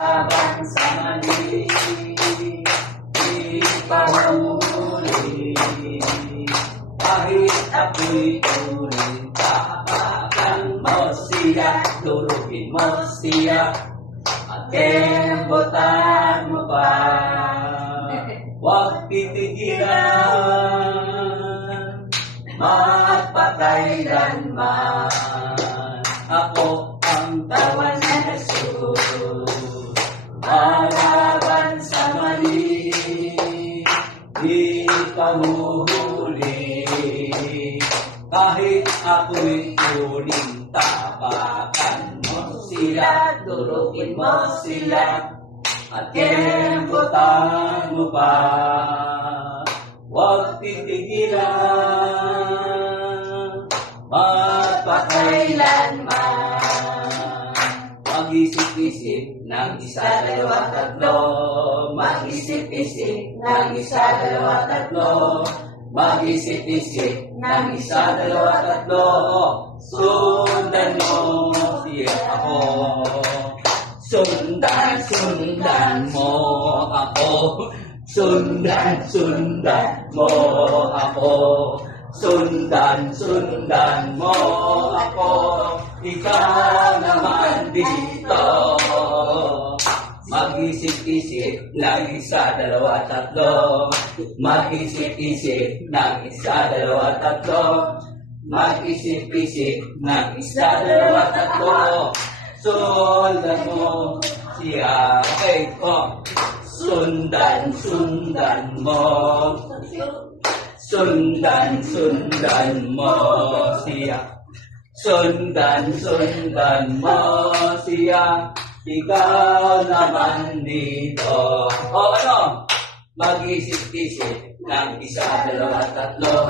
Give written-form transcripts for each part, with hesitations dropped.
Laban sa mali, di pahuli. Kahit ako'y tuloy, tapakan mo siya, durugin mo siya, at kembutan mo pa. Huwag titigilan, magpakailanman. Ako ang tawan ni Jesus. Malaban sa mali, di pahuhuli. Kahit ako'y huling, tapakan mo sila, durugin mo sila, at kembutan mo pa. Huwag titigilan, magpakailanman. Mag-isip-isip ng isa, dalawa, tatlo. Mag-isip-isip ng isa, dalawa, tatlo. Mag-isip-isip ng isa, dalawa, tatlo. Sundan mo siya ako. Sundan mo ako. Sundan mo ako. Sundan mo ako. Ikaw naman dito. Mag-isip-isip ng isa, dalawa, tatlo. Mag-isip-isip ng isa, dalawa, tatlo. Mag-isip-isip ng isa, dalawa, tatlo. Sundan mo siya. Okay, Sundan mo. Sundan mo siya. Sundan mo siya. Ikaw naman dito. Mag-isip-isip ng isa, dalawa, tatlo.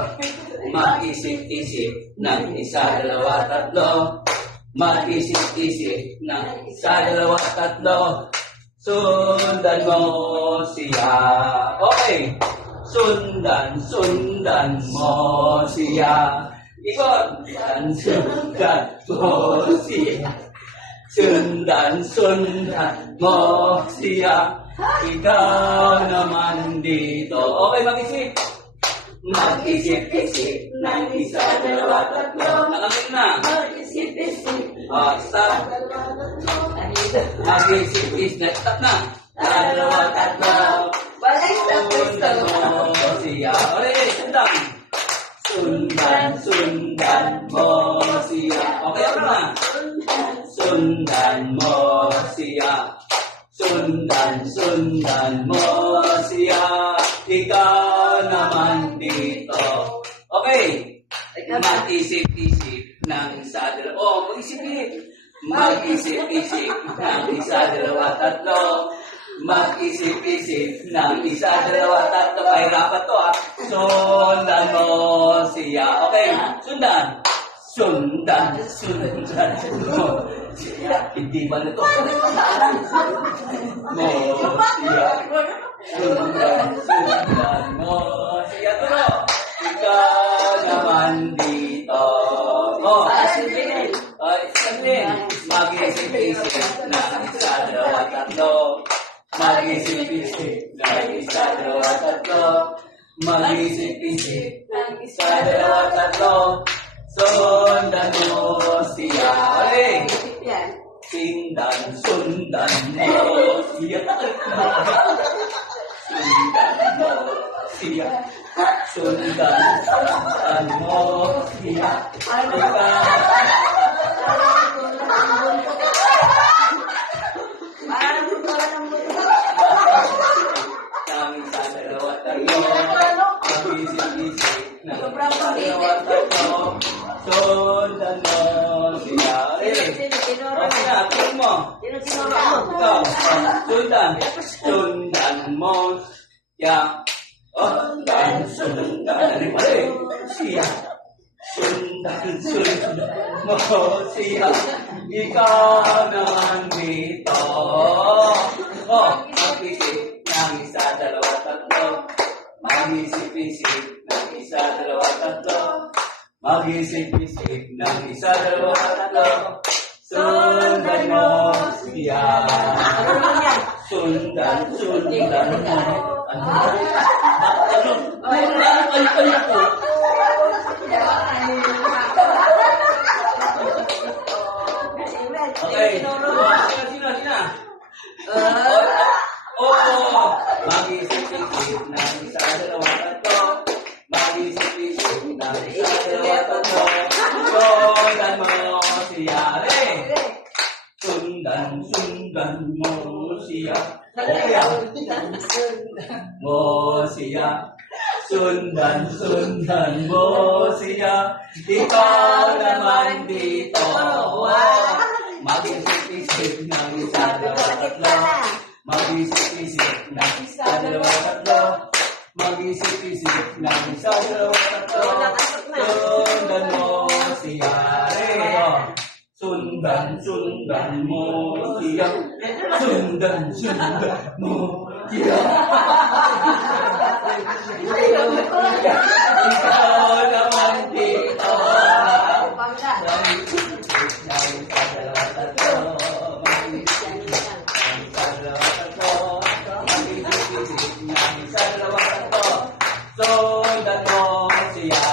Mag-isip-isip ng isa, dalawa, tatlo. Mag-isip-isip ng isa, dalawa, tatlo. Sundan mo siya. Okay. Sundan mo siya. Ikot. Sundan mo siya. Sundan mo siya. Ikaw naman dito. Okay, mag-isip. Mag-isip-isip ng isa, dalawa, tatlo. Nakamit na. Mag-isip-isip. Stop. Mag-isip-isip. Stop na. Dalawa, tatlo. Sundan mo siya. Okay, sundan. Sundan mo siya. Okay, ako na. Sundan mo siya. Sundan mo siya. Ikaw naman dito. Okay. Mag-isip-isip ng isa, dalawa. Mag-isip-isip. Mag-isip-isip ng isa, dalawa, tatlo. Mag-isip-isip ng isa, dalawa, tatlo. Pahirapan to Sundan mo siya. Okay. Sundan mo siya. Hindi ba na to? Mo siya. Sundan mo siya. Tulo. Ikaw naman dito. Mag-isip-isip ng isa, dalawa, tatlo. Mag-isip-isip ng isa, dalawa, tatlo. Mag-isip-isip ng isa, dalawa, tatlo. Sundan mo siya. Okay. Sundan mo siya. Sundan mo siya. Sundan mo siya. Kami sa dalawa, tatlo. Mag-isip-isip na dalawa, tatlo. Sundan mo siya. Okay na, tingin mo. Ikaw, sundan mo siya. Sundan siya. Sundan mo siya. Ikaw naman dito. Mag-isip ng isa, dalawa, tatlo. Mag-isip-isip ng isa, dalawa, tatlo. Mag-isip-isip ng isa, dalawa, tatlo. Sundan mo siya. sundan mo. Kayo po. Okay. Sino? Mag-isip-isip na isa, dalawa, tatlo. Mag-isip-isip na isa, dalawa, tatlo. Sundan mo siya, re. Sundan mo siya. Okay, mo siya. Sundan mo siya. Ikaw naman dito. Mag-isip-isip na isa, dalawa, tatlo. Mag-isip-isip na isa, dalawa, tatlo. Mag-isip-isip na isa, dalawa, tatlo. Sundan mo siya, re. Sundan mo siya. Sundan mo siya. Ikaw naman dito. Sundan mo siya.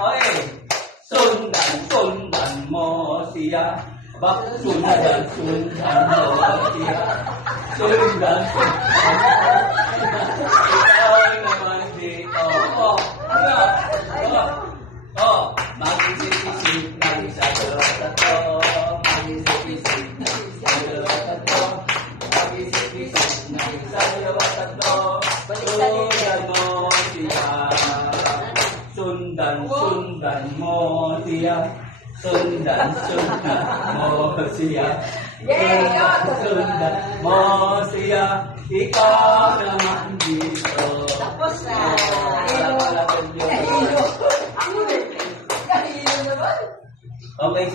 Oy! Sundan mo siya. Bak, sundan mo siya. Sundan. Ikaw naman dito. Mag-isip-isip ng isa, dalawa, tatlo. Mag-isip-isip ng isa, dalawa, tatlo. Mag-isip-isip ng isa, dalawa, tatlo. Sundan mo siya. Sundan mo siya. Sundan mo siya. Sundan mo siya. Ikaw naman dito. Tapos na. Okay, sige.